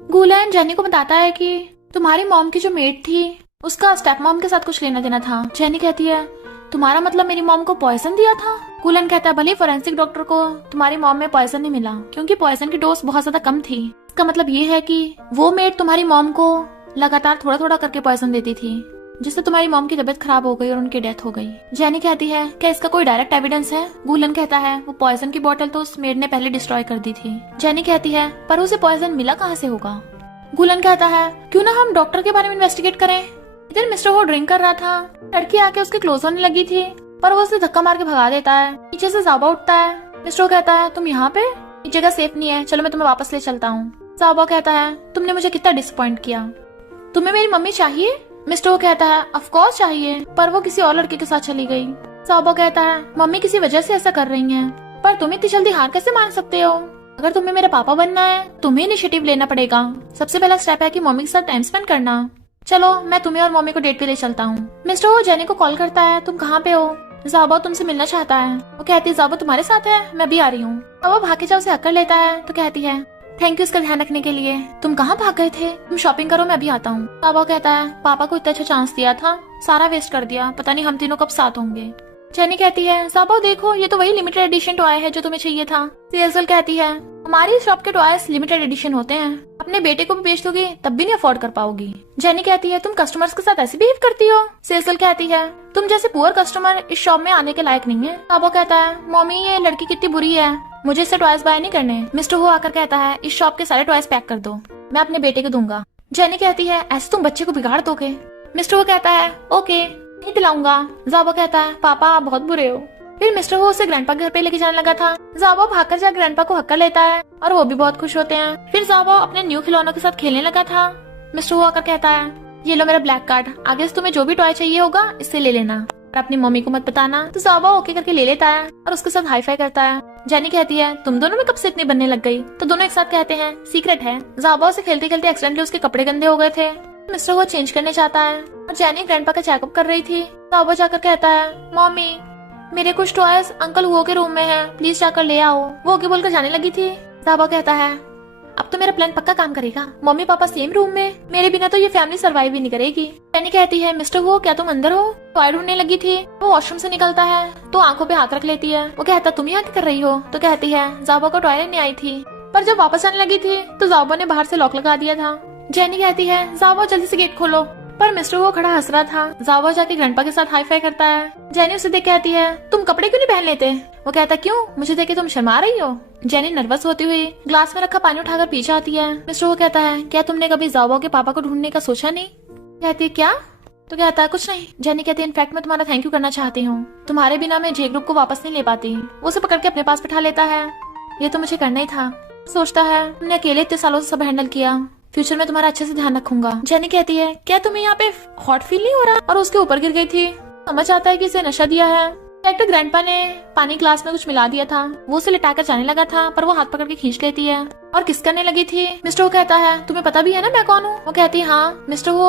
गुलन जैनी को बताता है कि तुम्हारी मॉम की जो मेड थी उसका स्टेप मॉम के साथ कुछ लेना देना था। जैनी कहती है तुम्हारा मतलब मेरी मॉम को पॉइजन दिया था। गुलन कहता है भले फॉरेंसिक डॉक्टर को तुम्हारी मॉम में पॉइजन नहीं मिला, क्योंकि पॉइजन की डोज बहुत ज्यादा कम थी। इसका मतलब ये है कि वो मेड तुम्हारी मॉम को लगातार थोड़ा थोड़ा करके पॉइजन देती थी, जिससे तुम्हारी मॉम की तबीयत खराब हो गई और उनकी डेथ हो गई। जैनी कहती है क्या इसका कोई डायरेक्ट एविडेंस है। गुलन कहता है वो पॉइजन की बोतल तो उस मेड ने पहले डिस्ट्रॉय कर दी थी। जैनी कहती है पर उसे पॉइजन मिला कहाँ से होगा। गुलन कहता है क्यों ना हम डॉक्टर के बारे में इन्वेस्टिगेट करें। इधर मिस्टर वो ड्रिंक कर रहा था, लड़की आके उसके क्लोज होने लगी थी, पर वो उसे धक्का मार के भगा देता है। पीछे से जाबा उठता है। मिस्टर कहता है तुम यहाँ पे, ये जगह सेफ नहीं है, चलो मैं तुम्हें वापस ले चलता हूँ। जाबा कहता है तुमने मुझे कितना डिसअपॉइंट किया, तुम्हें मेरी मम्मी चाहिए। मिस्टर कहता है ऑफ कोर्स चाहिए, पर वो किसी और लड़के के साथ चली गई। जाबा कहता है मम्मी किसी वजह से ऐसा कर रही हैं, पर तुम इतनी जल्दी हार कैसे मान सकते हो। अगर तुम्हें मेरे पापा बनना है तुम्हें इनिशिएटिव लेना पड़ेगा। सबसे पहला स्टेप है कि मम्मी के साथ टाइम स्पेंड करना। चलो मैं तुम्हें और मम्मी को डेट पे ले चलता हूँ। मिस्टर वो जैनी को कॉल करता है तुम कहाँ पे हो, जाबा तुमसे मिलना चाहता है। वो कहती है जाबा तुम्हारे साथ है, मैं भी आ रही हूँ। वो भाग के जाओ उसे हक कर लेता है। तो कहती है थैंक यू इसका ध्यान रखने के लिए, तुम कहाँ भाग गए थे, तुम शॉपिंग करो मैं भी आता हूँ। जाबा कहता है पापा को इतना अच्छा चांस दिया था, सारा वेस्ट कर दिया, पता नहीं हम तीनों कब साथ होंगे। जैनी कहती है जाबा देखो ये तो वही लिमिटेड एडिशन टॉय है जो तुम्हें चाहिए था। सेल्सगर्ल कहती है हमारी शॉप के टॉयज लिमिटेड एडिशन होते हैं, अपने बेटे को भी बेच दोगी तब भी नहीं अफोर्ड कर पाओगी। जैनी कहती है तुम कस्टमर्स के साथ ऐसे बिहेव करती हो। सेल्सगर्ल कहती है तुम जैसे पुअर कस्टमर इस शॉप में आने के लायक नहीं है। जाबा कहता है मम्मी ये लड़की कितनी बुरी है, मुझे इससे टॉयज बाय नहीं करने। मिस्टर वो आकर कहता है इस शॉप के सारे टॉयज पैक कर दो, मैं अपने बेटे को दूंगा। जैनी कहती है ऐसे तुम बच्चे को बिगाड़ दोगे। मिस्टर वो कहता है ओके नहीं दिलाऊंगा। जाबा कहता है पापा आप बहुत बुरे हो। फिर मिस्टर वो उसे ग्रैंडपा के घर पे लेके जाने लगा था। जाबा भागकर जाकर ग्रैंडपा को हक कर लेता है और वो भी बहुत खुश होते हैं। फिर जाबा अपने न्यू खिलौनों के साथ खेलने लगा था। मिस्टर वो आकर कहता है ये लो मेरा ब्लैक कार्ड, आगे से तुम्हें जो भी टॉय चाहिए होगा इससे ले लेना और अपनी मम्मी को मत बताना। तो जाबा ओके करके ले लेता है और उसके साथ हाई फाई करता है। जैनी कहती है तुम दोनों में कब से इतनी बनने लग गई। तो दोनों एक साथ कहते हैं सीक्रेट है। जाबा से खेलते खेलते एक्सीडेंटली उसके कपड़े गंदे हो गए थे। मिस्टर वो चेंज करने चाहता है और जैनी ग्रैंडपा का चेकअप कर रही थी। जाबा जाकर कहता है मम्मी मेरे कुछ टॉयज अंकल हुओ के रूम में हैं, प्लीज जाकर ले आओ। वो ओके बोलकर जाने लगी थी। जाबा कहता है अब तो मेरा प्लान पक्का काम करेगा, मम्मी पापा सेम रूम में, मेरे बिना तो ये फैमिली सरवाइव ही नहीं करेगी। जैनी कहती है मिस्टर वो क्या तुम अंदर हो। टॉय ढूंढने लगी थी। वो वॉशरूम से निकलता है तो आंखों पे हाथ रख लेती है। वो कहता तुम यहाँ क्या कर रही हो। तो कहती है जाबा को टॉय लेने आई थी, पर जब वापस आने लगी थी तो जाबा ने बाहर से लॉक लगा दिया था। जैनी कहती है जाबा जल्दी से गेट खोलो, पर मिस्टर वो खड़ा हंस रहा था। जाबा जाके ग्रैंडपा के साथ हाई फाई करता है। जैनी उसे देख कहती है तुम कपड़े क्यों नहीं पहन लेते। वो कहता क्यों, मुझे देख के तुम शर्मा रही हो। जैनी नर्वस होती हुई ग्लास में रखा पानी उठाकर पीछे आती है। मिस्टर वो कहता है क्या तुमने कभी जाबा के पापा को ढूंढने का सोचा नहीं। कहती है क्या। तो कहता है कुछ नहीं। जैनी कहती है इनफैक्ट मैं तुम्हारा थैंक यू करना चाहती हूँ, तुम्हारे बिना मैं जे ग्रुप को वापस नहीं ले पाती। वो उसे पकड़ के अपने पास बिठा लेता है। ये तो मुझे करना ही था। सोचता है तुमने अकेले इतने सालों से सब हैंडल किया, फ्यूचर में तुम्हारा अच्छे से ध्यान रखूंगा। जैनी कहती है क्या तुम्हें यहाँ पे हॉट फील नहीं हो रहा। और उसके ऊपर गिर गई थी। समझ आता है कि इसे नशा दिया है। डॉक्टर ग्रैंडपा ने पानी ग्लास में कुछ मिला दिया था। वो उसे लिटाकर जाने लगा था, पर वो हाथ पकड़ के खींच लेती है और किस करने लगी थी। मिस्टर वो कहता है तुम्हें पता भी है ना मैं कौन हूँ। वो कहती है हाँ। मिस्टर वो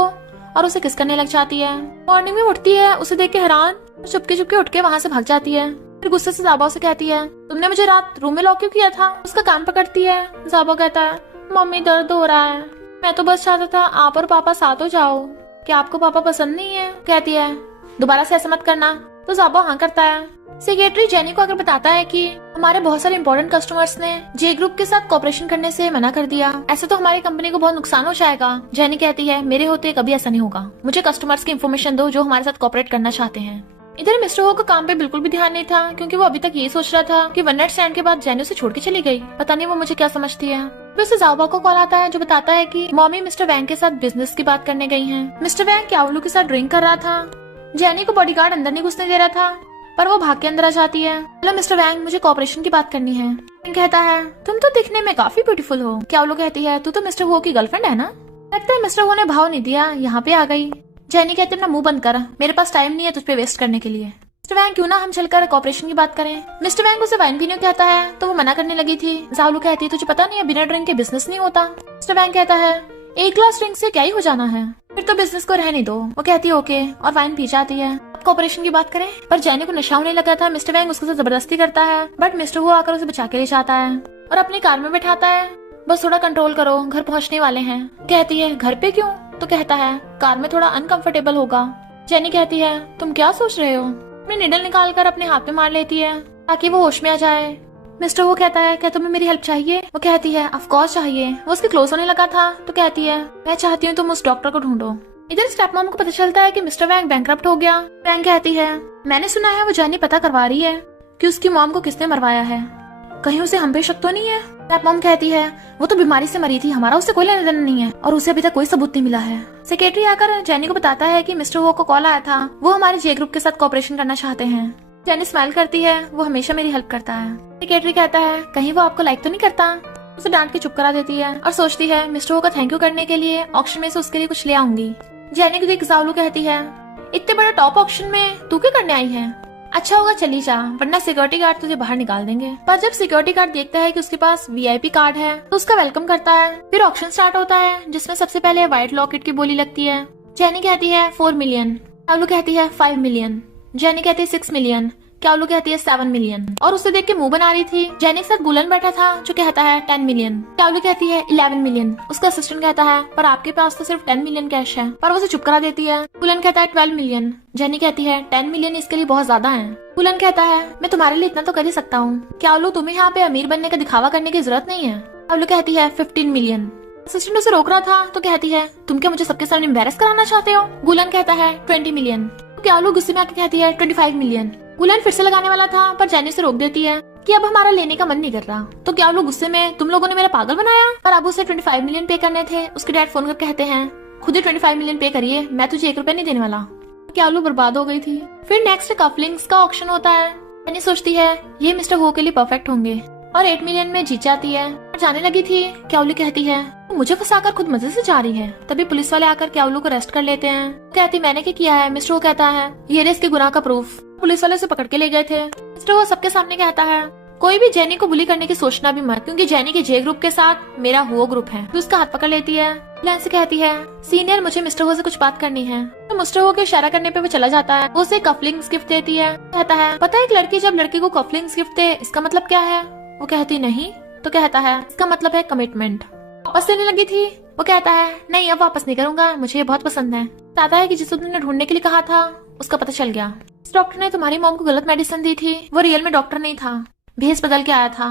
और उसे किस करने लग जाती है। मॉर्निंग में उठती है, उसे देख के हैरान, चुपके चुपके उठ के वहाँ से भाग जाती है। फिर गुस्से से जाबा से कहती है तुमने मुझे रात रूम में लॉक क्यों किया था। उसका कान पकड़ती है। जाबा कहता है मम्मी दर्द हो रहा है, मैं तो बस चाहता था आप और पापा साथ हो जाओ। क्या आपको पापा पसंद नहीं है? कहती है दोबारा से ऐसा मत करना। तो जाबो हाँ करता है। सेक्रेटरी जेनी को आकर बताता है कि हमारे बहुत सारे इंपॉर्टेंट कस्टमर्स ने जे ग्रुप के साथ कॉपरेशन करने से मना कर दिया। ऐसे तो हमारी कंपनी को बहुत नुकसान हो जाएगा। जेनी कहती है मेरे होते कभी ऐसा नहीं होगा। मुझे कस्टमर्स की इन्फॉर्मेशन दो जो हमारे साथ कॉपरेट करना चाहते हैं। इधर मिस्टर हो का काम पे बिल्कुल भी ध्यान नहीं था, क्योंकि वो अभी तक ये सोच रहा था कि वन नाइट स्टैंड के बाद जेनी उसे छोड़ के चली गई। पता नहीं वो मुझे क्या समझती है। फिर उसे जाओबा को कॉल आता है जो बताता है कि मॉमी मिस्टर वैंग के साथ बिजनेस की बात करने गई हैं। मिस्टर वैंग क्यावलू के साथ ड्रिंक कर रहा था। जेनी को बॉडीगार्ड अंदर नहीं घुसने दे रहा था, पर वो भाग के अंदर आ जाती है। हेलो मिस्टर वैंग, मुझे कॉपरेशन की बात करनी है। कहता है तुम तो दिखने में काफी ब्यूटीफुल हो। क्यावलू कहती है तू तो मिस्टर वो की गर्लफ्रेंड है ना? लगता है मिस्टर वो ने भाव नहीं दिया, यहाँ पे आ गई। जेनी कहते अपना मुंह बंद कर, मेरे पास टाइम नहीं है तुझ पे वेस्ट करने के लिए। मिस्टर वैंग क्यों ना हम चलकर कॉपरेशन की बात करें। मिस्टर वैंग उसे वाइन पीने कहता है तो वो मना करने लगी थी। जाओलू कहती है तुझे पता नहीं है बिना ड्रिंक के बिजनेस नहीं होता। मिस्टर वैंग कहता है एक ग्लास ड्रिंक से क्या ही हो जाना है, फिर तो बिजनेस को रहने दो। वो कहती है ओके और वाइन पी जाती है। कॉपरेशन की बात करें, पर जेनी को नशा होने लगा था। मिस्टर वैंग उसके साथ जबरदस्ती करता है, बट मिस्टर वो आकर उसे बचा के ले जाता है और अपनी कार में बैठाता है। बस थोड़ा कंट्रोल करो, घर पहुंचने वाले हैं। कहती है घर पे क्यों? तो कहता है कार में थोड़ा अनकंफर्टेबल होगा। जेनी कहती है तुम क्या सोच रहे हो? अपनी निडल निकाल कर अपने हाथ में मार लेती है ताकि वो होश में आ जाए। मिस्टर वो कहता है क्या तुम्हें मेरी हेल्प चाहिए? वो कहती है ऑफ कोर्स चाहिए। वो उसके क्लोज होने लगा था तो कहती है मैं चाहती हूँ तुम उस डॉक्टर को ढूंढो। इधर स्टेप मॉम को पता चलता है कि मिस्टर वैंग बैंकरप्ट हो गया। वैंग कहती है मैंने सुना है वो जेनी पता करवा रही है कि उसकी मॉम को किसने मरवाया है, कहीं उसे हम पे शक तो नहीं है। स्टेप मॉम कहती है वो तो बीमारी से मरी थी, हमारा उससे कोई लेना देना नहीं है और उसे अभी तक कोई सबूत नहीं मिला है। सेक्रेटरी आकर जेनी को बताता है कि मिस्टर वो को कॉल आया था, वो हमारे जे ग्रुप के साथ कॉपरेशन करना चाहते हैं। जेनी स्माइल करती है, वो हमेशा मेरी हेल्प करता है। सेक्रेटरी कहता है कहीं वो आपको लाइक तो नहीं करता। उसे डांट के चुप करा देती है और सोचती है मिस्टर वो का थैंक यू करने के लिए ऑक्शन में से उसके लिए कुछ ले आऊंगी। जेनी को देख जाओलू कहती है इतने बड़ा टॉप ऑक्शन में तू क्या करने आई है? अच्छा होगा चली जा, वरना सिक्योरिटी गार्ड तुझे बाहर निकाल देंगे। पर जब सिक्योरिटी गार्ड देखता है कि उसके पास वीआईपी कार्ड है तो उसका वेलकम करता है। फिर ऑक्शन स्टार्ट होता है जिसमें सबसे पहले व्हाइट लॉकेट की बोली लगती है। जेनी कहती है 4 मिलियन। क्यावलू कहती है 5 मिलियन। जेनी कहती है 6 मिलियन। क्यावलू कहती है 7 मिलियन और उसे देख के मुंह बना रही थी। जेनी के साथ गुलन बैठा था जो कहता है 10 मिलियन। क्यावलू कहती है 11 मिलियन। उसका असिस्टेंट कहता है पर आपके पास तो सिर्फ 10 मिलियन कैश है, पर वो उसे चुप करा देती है। गुलन कहता है 12 मिलियन। जेनी कहती है 10 मिलियन इसके लिए बहुत ज्यादा है। गुलन कहता है मैं तुम्हारे लिए इतना तो कर ही सकता हूँ। क्यावलू तुम्हें यहाँ पे अमीर बनने का दिखावा करने की जरूरत नहीं है। क्यावलू कहती है 15 मिलियन। असिस्टेंट उसे रोक रहा था तो कहती है तुम क्या मुझे सबके सामने एम्बैरेस कराना चाहते हो? गुलन कहता है 20 मिलियन। क्यावलू गुस्से में आके कहती है 25 मिलियन। गुलन फिर से लगाने वाला था पर जेनी उसे रोक देती है कि अब हमारा लेने का मन नहीं कर रहा। तो क्यावलू गुस्से में तुम लोगों ने मेरा पागल बनाया। पर अब उसे 25 मिलियन पे करने थे। उसके डैड फोन कर कहते हैं खुद ही 25 मिलियन पे करिए, मैं तुझे 1 रुपया नहीं देने वाला। क्यावलू बर्बाद हो गई थी। फिर नेक्स्ट कफलिंग्स का ऑक्शन होता है। जेनी सोचती है ये मिस्टर हो के लिए परफेक्ट होंगे और 8 मिलियन में जीत जाती है। जाने लगी थी। क्यावलू कहती है मुझे फंसाकर खुद मजे से जा रही है। तभी पुलिस वाले आकर क्यावलू को अरेस्ट कर लेते हैं। कहती मैंने क्या किया है? मिस्टर वो कहता है ये रहे इसके गुनाह का प्रूफ। पुलिस वाले उसे पकड़ के ले गए थे। मिस्टर वो सबके सामने कहता है कोई भी जेनी को बुली करने की सोचना भी मत, क्योंकि जेनी के जे ग्रुप के साथ मेरा हुआ ग्रुप है। तो उसका हाथ पकड़ लेती है। लैन से कहती है सीनियर मुझे मिस्टर हो से कुछ बात करनी है। तो मिस्टर हो के इशारा करने पे वो चला जाता है। वो उसे कफलिंग्स गिफ्ट देती है। कहता है पता है एक लड़की जब लड़के को कफलिंग्स गिफ्ट दे इसका मतलब क्या है? वो कहती नहीं। तो कहता है इसका मतलब है कमिटमेंट। वापस लेने लगी थी। वो कहता है नहीं अब वापस नहीं करूंगा, मुझे ये बहुत पसंद है। कहता है कि जिस तुमने ढूंढने के लिए कहा था उसका पता चल गया। इस डॉक्टर ने तुम्हारी मॉम को गलत मेडिसिन दी थी, वो रियल में डॉक्टर नहीं था, भेस बदल के आया था।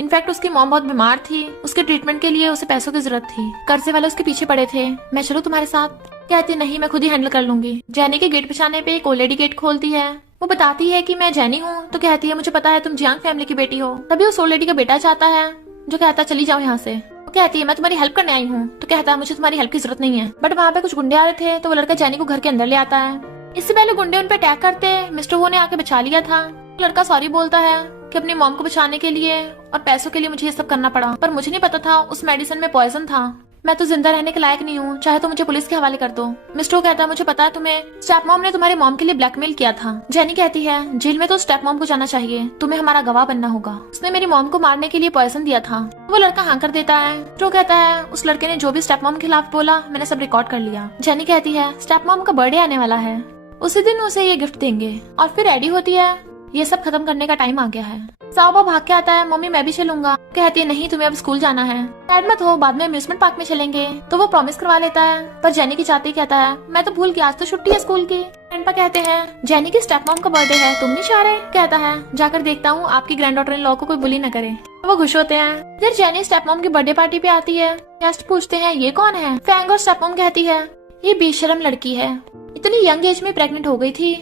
इनफैक्ट उसकी मॉम बहुत बीमार थी, उसके ट्रीटमेंट के लिए उसे पैसों की जरूरत थी। कर्जे वाले उसके पीछे पड़े थे। मैं चलूं तुम्हारे साथ? कहती नहीं मैं खुद ही हैंडल कर लूंगी। जेनी के गेट बचाने पे एक ओल्ड लेडी गेट खोलती है। वो बताती है कि मैं जेनी हूँ। तो कहती है मुझे पता है तुम जियांग फैमिली की बेटी हो। तभी उस ओल्ड लेडी का बेटा चाहता है जो कहता है चली जाओ यहाँ से। वो कहती है मैं तुम्हारी हेल्प करने आई हूँ। तो कहता है मुझे तुम्हारी हेल्प की जरूरत नहीं है। बट वहाँ पे कुछ गुंडे आ रहे थे तो वो लड़का जेनी को घर के अंदर ले आता है। इससे पहले गुंडे उन पे अटैक करते मिस्टर वो ने आके बचा लिया था। लड़का सॉरी बोलता है कि अपनी मॉम को बचाने के लिए और पैसों के लिए मुझे ये सब करना पड़ा, पर मुझे नहीं पता था उस मेडिसिन में पॉइजन था। मैं तो जिंदा रहने के लायक नहीं हूँ, चाहे तो मुझे पुलिस के हवाले कर दो। मिस्टर कहता है मुझे पता है तुम्हें स्टेप मॉम ने तुम्हारे मॉम के लिए ब्लैकमेल किया था। जेनी कहती है जेल में तो स्टेप मॉम को जाना चाहिए, तुम्हें हमारा गवाह बनना होगा। उसने मेरी मॉम को मारने के लिए पॉइजन दिया था। वो लड़का हाँ कर देता है। जो कहता है उस लड़के ने जो भी स्टेप मॉम के खिलाफ बोला मैंने सब रिकॉर्ड कर लिया। जेनी कहती है स्टेप मॉम का बर्थडे आने वाला है, उसी दिन उसे ये गिफ्ट देंगे। और फिर रेडी होती है। ये सब खत्म करने का टाइम आ गया है। जाओबा भाग के आता है, मम्मी मैं भी चलूंगा। कहती है नहीं तुम्हें अब स्कूल जाना है, सैड मत हो, बाद में अम्यूजमेंट पार्क में चलेंगे। तो वो प्रॉमिस करवा लेता है, पर जेनी की चाहते ही कहता है मैं तो भूल गया, आज तो छुट्टी है स्कूल की। ग्रैंडपा कहते हैं जेनी की स्टेप मॉम का बर्थडे है, तुम नहीं चाह रहे? कहता है जाकर देखता हूँ आपकी ग्रैंड डॉटर इन लॉ को कोई बुली न करे। वो खुश होते हैं। फिर जेनी स्टेप मॉम की बर्थडे पार्टी पे आती है। गेस्ट पूछते हैं ये कौन है? फैंग और स्टेप मॉम कहती है ये बेशरम लड़की है, इतनी यंग एज में प्रेग्नेंट हो गई थी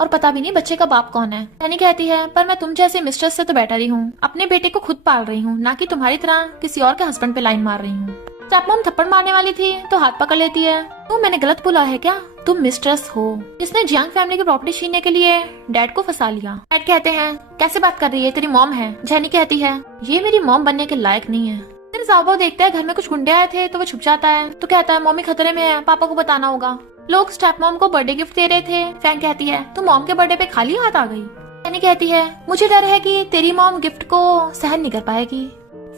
और पता भी नहीं बच्चे का बाप कौन है। जेनी कहती है पर मैं तुम जैसे मिस्ट्रेस से तो बेटर ही हूँ, अपने बेटे को खुद पाल रही हूँ, ना कि तुम्हारी तरह किसी और के हस्बैंड पे लाइन मार रही हूँ। स्टेपमॉम थप्पड़ मारने वाली थी तो हाथ पकड़ लेती है, तो मैंने गलत बोला है क्या? तुम मिस्ट्रेस हो जिसने जियांग फैमिली की प्रॉपर्टी छीनने के लिए डैड को फंसा लिया। डैड कहते हैं कैसे बात कर रही है, तेरी मॉम है। जेनी कहती है ये मेरी मॉम बनने के लायक नहीं है। फिर जाओबा देखता है घर में कुछ गुंडे आए थे तो वो छुप जाता है, तो कहता है मम्मी खतरे में है, पापा को बताना होगा। लोग स्टेप मॉम को बर्थडे गिफ्ट दे रहे थे। फैंग कहती है तू मॉम के बर्थडे पे खाली हाथ आ गई। जेनी कहती है मुझे डर है कि तेरी मॉम गिफ्ट को सहन नहीं कर पाएगी।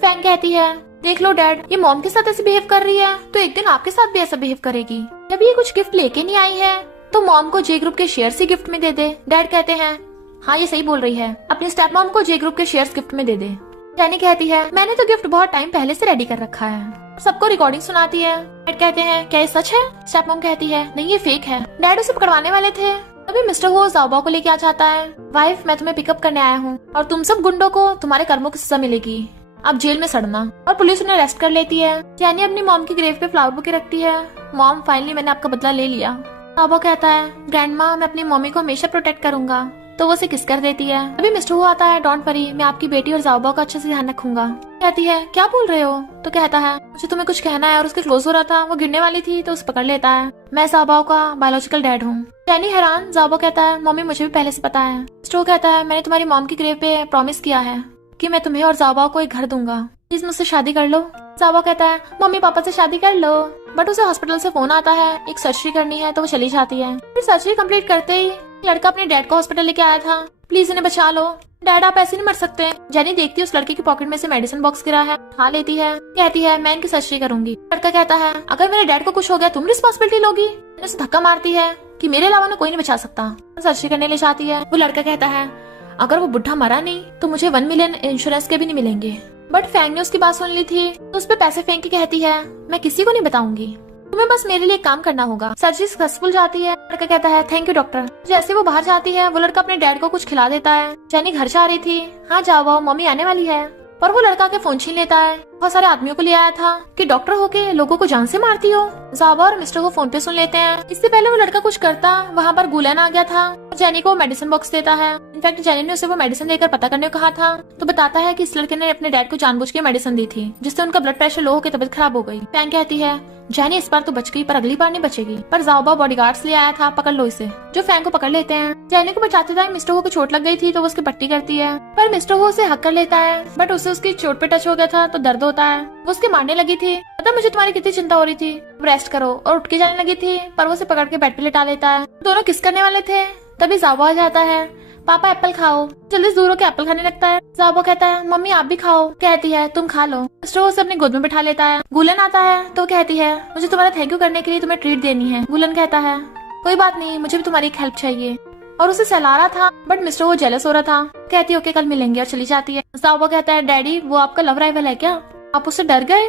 फैंग कहती है देख लो डैड, ये मॉम के साथ ऐसे बिहेव कर रही है तो एक दिन आपके साथ भी ऐसा बिहेव करेगी। जब ये कुछ गिफ्ट लेके नहीं आई है तो मॉम को जे ग्रुप के शेयर्स ही गिफ्ट में दे दे। डैड कहते हैं हाँ ये सही बोल रही है, अपनी स्टेप मॉम को जे ग्रुप के शेयर्स गिफ्ट में दे दे। जेनी कहती है मैंने तो गिफ्ट बहुत टाइम पहले से रेडी कर रखा है। सबको रिकॉर्डिंग सुनाती है। डैड कहते हैं क्या ये सच है? स्टेप मॉम कहती है नहीं ये फेक है। डैड उसे पकड़वाने वाले थे तभी मिस्टर हो जाओबा को लेके आ जाता है। वाइफ मैं तुम्हें पिकअप करने आया हूँ और तुम सब गुंडों को तुम्हारे कर्मों की सजा मिलेगी, अब जेल में सड़ना। और पुलिस उन्हें अरेस्ट कर लेती है। जेनी अपनी मॉम की ग्रेव पे फ्लावर बुके रखती है। मॉम फाइनली मैंने आपका बदला ले लिया। जाओबा कहता है ग्रैंडमा मैं अपनी मम्मी को हमेशा प्रोटेक्ट करूंगा, तो वो उसे किस कर देती है। अभी मिस्टर हो आता है, डोंट वरी मैं आपकी बेटी और जाओबा का अच्छे से ध्यान रखूंगा। कहती है क्या बोल रहे हो? तो कहता है मुझे तुम्हें कुछ कहना है, और उसके क्लोज हो रहा था, वो गिरने वाली थी तो उसे पकड़ लेता है। मैं जाओबा का बायोलॉजिकल डैड हूँ। जेनी हैरान। जाओबा कहता है मम्मी मुझे भी पहले से पता है। मिस्टर कहता है मैंने तुम्हारी मॉम की ग्रेव पे प्रॉमिस किया है कि मैं तुम्हें और जाओबा को एक घर दूंगा, प्लीज मुझसे शादी कर लो। जाओबा कहता है मम्मी पापा से शादी कर लो, बट उसे हॉस्पिटल से फोन आता है, एक सर्जरी करनी है तो वो चली जाती है। फिर सर्जरी कंप्लीट करते ही लड़का अपने डैड को हॉस्पिटल लेके आया था, प्लीज इन्हें बचा लो, डैड आप ऐसे नहीं मर सकते। जेनी देखती है उस लड़के की पॉकेट में से मेडिसिन बॉक्स गिरा है, खा लेती है, कहती है मैं इनकी सर्जरी करूंगी। लड़का कहता है अगर मेरे डैड को कुछ हो गया तुम रिस्पॉन्सिबिलिटी लोगी। उसे धक्का मारती है कि मेरे अलावा कोई नहीं बचा सकता। सर्जरी करने ले जाती है। वो लड़का कहता है अगर वो बुढ़ा मरा नहीं तो मुझे 1 मिलियन इंश्योरेंस के भी नहीं मिलेंगे। बट फैंग ने उसकी बात सुन ली थी तो उस पे पैसे फेंक के कहती है मैं किसी को नहीं बताऊंगी, तुम्हें बस मेरे लिए काम करना होगा। सर्जरी सक्सेसफुल जाती है। लड़का कहता है थैंक यू डॉक्टर। जैसे वो बाहर जाती है वो लड़का अपने डैड को कुछ खिला देता है। जेनी घर जा रही थी, हाँ जाओ मम्मी आने वाली है, पर वो लड़का के फोन छीन लेता है। बहुत सारे आदमियों को ले आया था कि डॉक्टर होके लोगों को जान से मारती हो। जावा और मिस्टर को फोन पे सुन लेते हैं। इससे पहले वो लड़का कुछ करता, वहाँ पर गुलन आ गया था और जेनी को मेडिसिन बॉक्स देता है। इनफैक्ट जेनी ने उसे वो मेडिसिन देकर पता करने को कहा था, तो बताता है कि इस लड़के ने अपने डैड को जानबूझ के मेडिसिन दी थी जिससे उनका ब्लड प्रेशर लो होकर तबीयत खराब हो गई। फैंग कहती है जेनी इस बार तो बच गई पर अगली बार नहीं बचेगी। पर जाओबा बॉडीगार्ड्स ले आया था, पकड़ लो इसे, जो फैंग को पकड़ लेते हैं। जेनी को बचाते टाइम मिस्टर हो को चोट लग गई थी तो वो उसकी पट्टी करती है, पर मिस्टर हो उसे हक कर लेता है, बट उसे उसकी चोट पे टच हो गया था तो दर्द होता है। वो उसके मारने लगी थी, पता मुझे तुम्हारी कितनी चिंता हो रही थी, रेस्ट करो, और उठ के जाने लगी थी पर वो उसे पकड़ के बेड पे लेटा लेता है। दोनों किस करने वाले थे तभी जावा आ जाता है, पापा एप्पल खाओ। जल्दी दूर होकर एप्पल खाने लगता है। जावा कहता है मम्मी आप भी खाओ, कहती है तुम खा लो। मिस्टर उसे अपनी गोद में बिठा लेता है। गुलन आता है तो कहती है मुझे तुम्हारा थैंक यू करने के लिए तुम्हें ट्रीट देनी है। गुलन कहता है कोई बात नहीं, मुझे भी तुम्हारी एक हेल्प चाहिए, और उसे सहला रहा था बट मिस्टर वो जेलस हो रहा था। कहती है ओके कल मिलेंगे और चली जाती है। जावा कहता है डैडी वो आपका लव राइवल है क्या, आप उससे डर गए?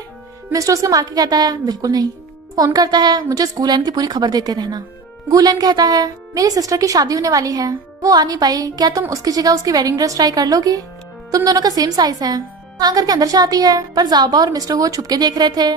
मिस्टर उसको मार के कहता है बिल्कुल नहीं। फोन करता है मुझे स्कूल की पूरी खबर देते रहना। गुलन कहता है मेरी सिस्टर की शादी होने वाली है, वो आ नहीं पाई, क्या तुम उसकी जगह उसकी वेडिंग ड्रेस ट्राई कर लोगी, तुम दोनों का सेम साइज है। हाँ करके अंदर जाती है पर जावा और मिस्टर वो छुपके देख रहे थे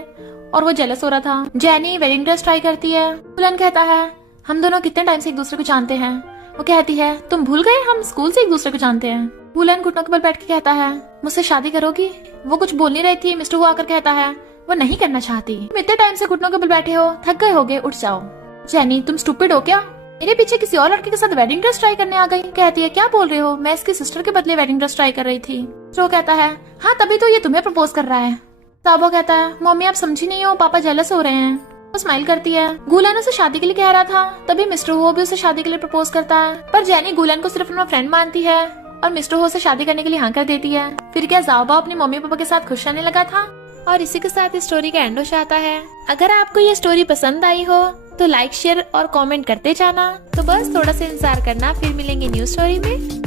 और वो जेलस हो रहा था। जेनी वेडिंग ड्रेस ट्राई करती है। गुलन कहता है हम दोनों कितने टाइम से एक दूसरे को जानते हैं। वो कहती है तुम भूल गए हम स्कूल से एक दूसरे को जानते हैं। गुलन घुटनों के बल बैठ के कहता है मुझसे शादी करोगी। वो कुछ बोल नहीं रही थी। मिस्टर वो आकर कहता है वो नहीं करना चाहती, तुम इतने टाइम से घुटनों के बल बैठे हो, थक गए होगे, उठ जाओ। जेनी तुम स्टूपिड हो क्या, मेरे पीछे किसी और लड़के के साथ वेडिंग ड्रेस ट्राई करने आ गई। कहती है क्या बोल रहे हो, मैं इसकी सिस्टर के बदले वेडिंग ड्रेस ट्राई कर रही थी। जो कहता है हाँ तभी तो ये तुम्हें प्रपोज कर रहा है। साबो कहता है मम्मी आप समझी नहीं हो, पापा जेलस हो रहे हैं। वो स्माइल करती है। गुलन उसे शादी के लिए कह रहा था तभी मिस्टर हो भी उसे शादी के लिए प्रपोज करता है, पर जेनी गुलन को सिर्फ अपना फ्रेंड मानती है और मिस्टर हो से शादी करने के लिए हाँ कर देती है। फिर क्या जावा अपनी मम्मी पापा के साथ खुश रहने लगा था। और इसी के साथ इस स्टोरी का एंड हो जाता है। अगर आपको ये स्टोरी पसंद आई हो तो लाइक शेयर और कमेंट करते जाना। तो बस थोड़ा सा इंतजार करना, फिर मिलेंगे न्यू स्टोरी में।